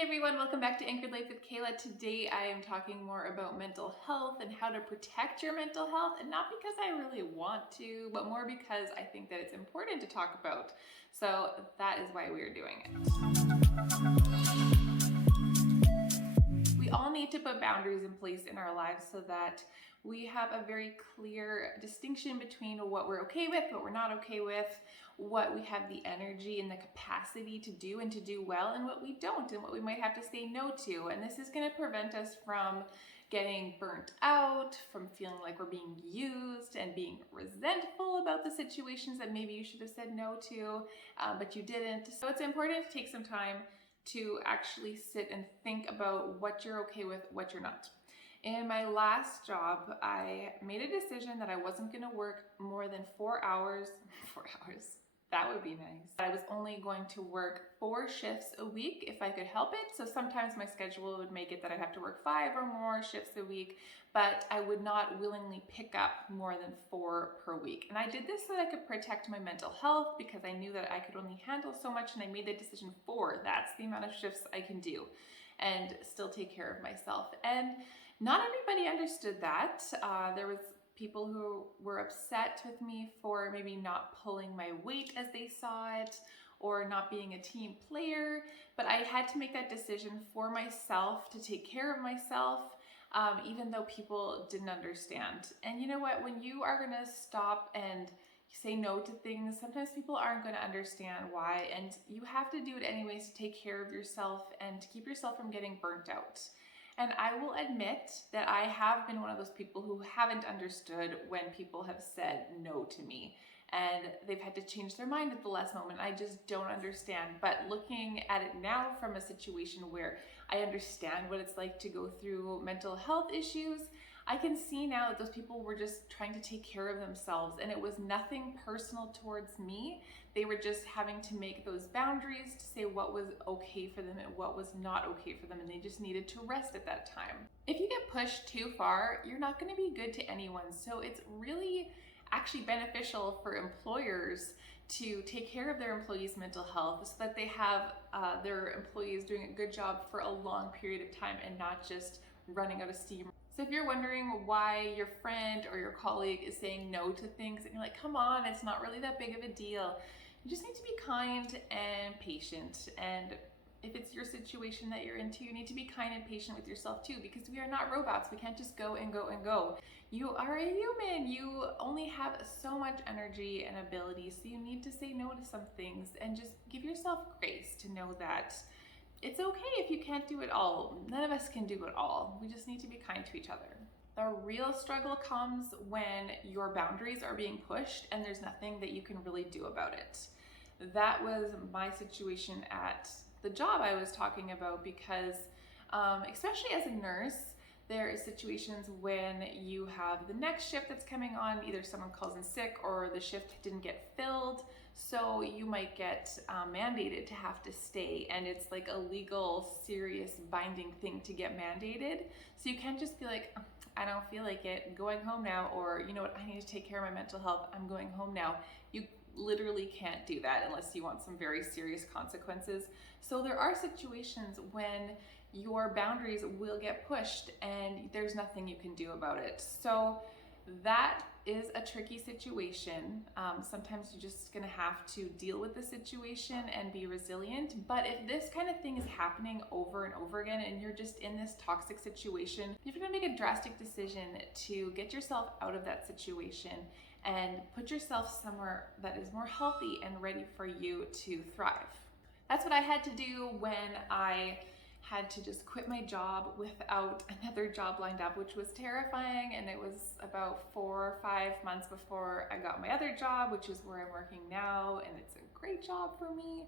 Hey everyone, welcome back to Anchored Life with Kayla. Today I am talking more about mental health and how to protect your mental health, and not because I really want to, but more because I think that it's important to talk about. So that is why we are doing it. We all need to put boundaries in place in our lives so that we have a very clear distinction between what we're okay with, what we're not okay with, what we have the energy and the capacity to do and to do well, and what we don't, and what we might have to say no to. And this is going to prevent us from getting burnt out, from feeling like we're being used and being resentful about the situations that maybe you should have said no to, but you didn't. So it's important to take some time to actually sit and think about what you're okay with, what you're not. In my last job, I made a decision that I wasn't going to work more than 4 hours. 4 hours. That would be nice. I was only going to work 4 shifts a week if I could help it. So sometimes my schedule would make it that I'd have to work 5 or more shifts a week, but I would not willingly pick up more than 4 per week. And I did this so that I could protect my mental health, because I knew that I could only handle so much, and I made the decision 4. That's the amount of shifts I can do and still take care of myself. And not everybody understood that. There was people who were upset with me for maybe not pulling my weight as they saw it, or not being a team player, but I had to make that decision for myself, to take care of myself, even though people didn't understand. And you know what, when you are gonna stop and say no to things, sometimes people aren't going to understand why, and you have to do it anyways to take care of yourself and to keep yourself from getting burnt out. And I will admit that I have been one of those people who haven't understood when people have said no to me, and they've had to change their mind at the last moment. I just don't understand. But looking at it now from a situation where I understand what it's like to go through mental health issues, I can see now that those people were just trying to take care of themselves, and it was nothing personal towards me. They were just having to make those boundaries to say what was okay for them and what was not okay for them, and they just needed to rest at that time. If you get pushed too far, you're not going to be good to anyone. So it's really actually beneficial for employers to take care of their employees' mental health, so that they have their employees doing a good job for a long period of time and not just running out of steam. So if you're wondering why your friend or your colleague is saying no to things, and you're like, come on, it's not really that big of a deal, you just need to be kind and patient. And if it's your situation that you're into, you need to be kind and patient with yourself too, because we are not robots. We can't just go and go and go. You are a human. You only have so much energy and ability, so you need to say no to some things and just give yourself grace to know that it's okay if you can't do it all. None of us can do it all. We just need to be kind to each other. The real struggle comes when your boundaries are being pushed and there's nothing that you can really do about it. That was my situation at the job I was talking about, because especially as a nurse, there is situations when you have the next shift that's coming on, either someone calls in sick or the shift didn't get filled. So you might get mandated to have to stay, and it's like a legal, serious, binding thing to get mandated. So you can't just be like, I don't feel like it, going home now, or you know what, I need to take care of my mental health, I'm going home now. You literally can't do that unless you want some very serious consequences. So there are situations when your boundaries will get pushed and there's nothing you can do about it. So that is a tricky situation. Sometimes you're just gonna have to deal with the situation and be resilient. But if this kind of thing is happening over and over again, and you're just in this toxic situation, you're gonna make a drastic decision to get yourself out of that situation and put yourself somewhere that is more healthy and ready for you to thrive. That's what I had to do when I had to just quit my job without another job lined up, which was terrifying. And it was about 4 or 5 months before I got my other job, which is where I'm working now, and it's a great job for me.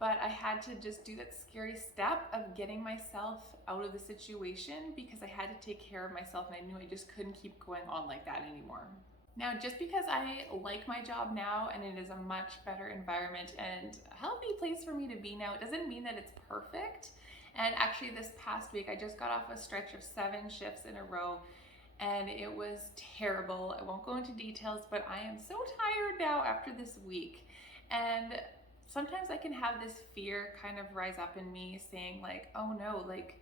But I had to just do that scary step of getting myself out of the situation, because I had to take care of myself, and I knew I just couldn't keep going on like that anymore. Now, just because I like my job now and it is a much better environment and a healthy place for me to be now, it doesn't mean that it's perfect. And actually this past week, I just got off a stretch of 7 shifts in a row, and it was terrible. I won't go into details, but I am so tired now after this week. And sometimes I can have this fear kind of rise up in me saying like, oh no, like,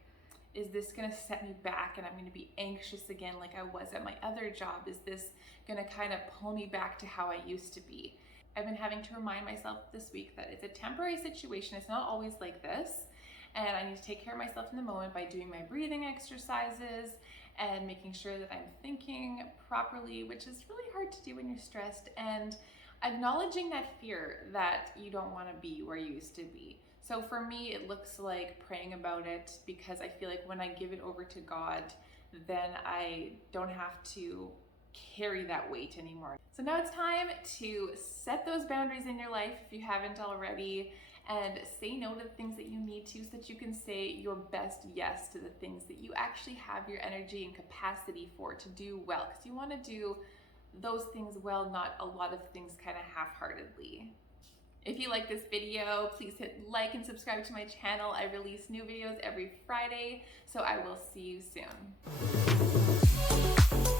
is this gonna set me back and I'm gonna be anxious again like I was at my other job? Is this gonna kind of pull me back to how I used to be? I've been having to remind myself this week that it's a temporary situation. It's not always like this. And I need to take care of myself in the moment by doing my breathing exercises and making sure that I'm thinking properly, which is really hard to do when you're stressed, and acknowledging that fear that you don't want to be where you used to be. So for me, it looks like praying about it, because I feel like when I give it over to God, then I don't have to carry that weight anymore. So now it's time to set those boundaries in your life if you haven't already, and say no to the things that you need to, so that you can say your best yes to the things that you actually have your energy and capacity for to do well, because you want to do those things well, not a lot of things kind of half-heartedly. If you like this video, please hit like and subscribe to my channel. I release new videos every Friday, so I will see you soon.